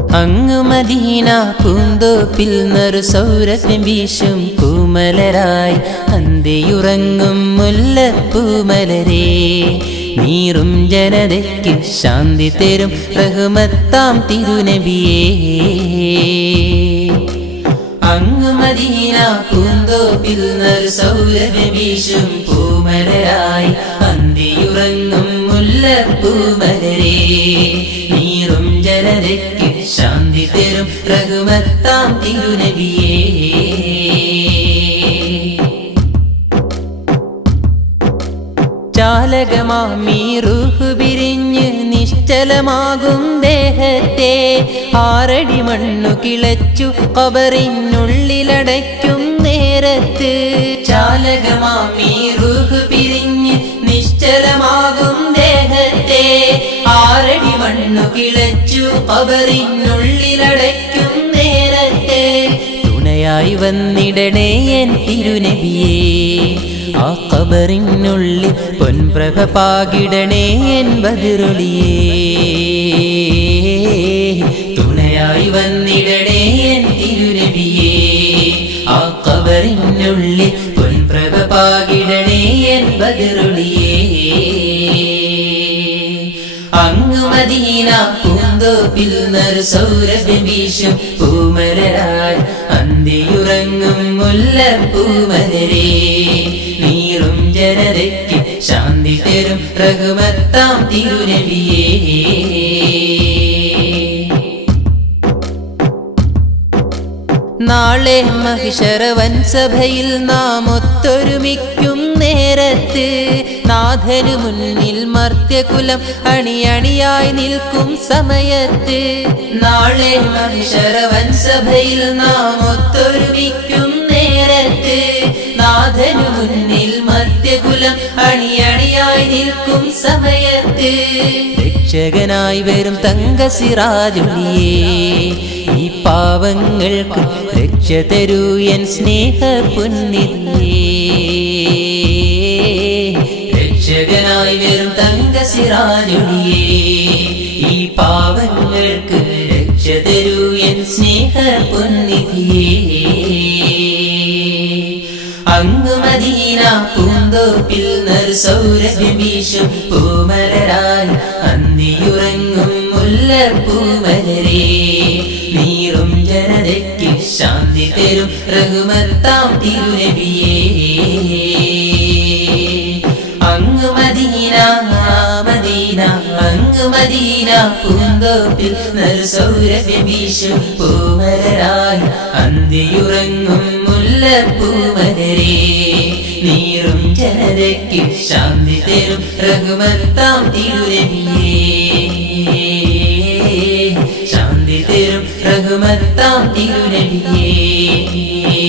അങ്ങു മദീന പൂന്തോപ്പിൽ നറു സൗരഭ്യം വീശും പൂമലരായി അന്തിയുറങ്ങും മുല്ലപ്പൂമലരേ, നീറും ജനതയ്ക്ക് ശാന്തി തരും റഹ്മത്താം തിരുനബിയേ. അങ്ങു മദീന പൂന്തോപ്പിൽ നറു സൗരഭ്യം വീശും പൂമലരായി അന്തിയുറങ്ങും മുല്ലപ്പൂമലരേ, നീറും ജനതയ്ക്ക് ശാന്തി തരും റഹ്മത്താം തിരുനബിയേ. ചാലകമാമീ റൂഹ് പിരിഞ്ഞ് നിശ്ചലമാകും ദേഹത്തെ, ആറടി മണ്ണു കിളച്ചു ഖബറിനുള്ളിലടയ്ക്കും നേരത്ത്. ചാലകമാമീ റൂഹ് പിരിഞ്ഞ് നിശ്ചലമാകും ദേഹത്തെ, ആറടി മണ്ണു കിളച്ചു ഖബറിനുള്ളിലടയ്ക്കും നേരത്തെ, തുണയായി വന്നിടണേ എൻ തിരുനബിയേ. ആ ഖബറിനുള്ളിൽ പൊൻപ്രഭ പാകിടണേ എൻ ബദറുളിയേ. തുണയായി വന്നിടണേ എൻ തിരുനബിയേ. ആ ഖബറിനുള്ളിൽ പൊൻപ്രഭ പാകിടണേ എൻ ബദറുളിയേ. അങ്ങു മദീന പൂന്തോപ്പിൽ നറു സൗരഭ്യം വീശും പൂമലരായി അന്തിയുറങ്ങും മുല്ലപ്പൂമലരേ, നീറും ജനതയ്ക്ക് ശാന്തി തരും റഹ്മത്താം തിരുനബിയേ. നാളെ മഹിഷറ വൻസഭയിൽ നാം ഒത്തൊരുമിക്കും നേരത്ത്, നാഥനു മുന്നിൽ മർത്യകുലം അണിയണിയായി നിൽക്കും സമയത്ത്. നാളെ മഹിഷറ വൻസഭയിൽ നാം ഒത്തൊരുമിക്കും നേരത്ത്, നാഥനു മുന്നിൽ മർത്യകുലം അണിയണിയായി നിൽക്കും സമയത്ത്, രക്ഷകനായി വരും തങ്ക സിറാജുലിയേ. ഈ പാവങ്ങൾക്ക് രക്ഷ തരൂ എൻ സ്നേഹ പുന്നിധിയേ. രക്ഷകനായി വരും തങ്ക സിറാജുലിയേ, ഈ പാവങ്ങൾക്ക് രക്ഷ തരൂ എൻ സ്നേഹ പുന്നിധിയേ. അങ്ങു മദീന പൂന്തോപ്പിൽ നറു സൗരഭ്യം വീശും പൂമലരായി അന്തിയുറങ്ങും മുല്ലപ്പൂമലരേ, നീറും ജനതയ്ക്ക് ശാന്തി തരും റഹ്മത്താം തിരുനബിയേ. അങ്ങു മദീന മദീന അങ്ങു മദീന പൂന്തോപ്പിൽ നറു സൗരഭ്യം വീശും പൂമലരായി അന്തിയുറങ്ങും മുല്ലപ്പൂമലരേ, നീറും ജനതയ്ക്ക് ശാന്തി തരും റഹ്മത്താം തിരുനബിയേ. ശാന്തി തരും റഹ്മത്താം തിരുനബിയേ.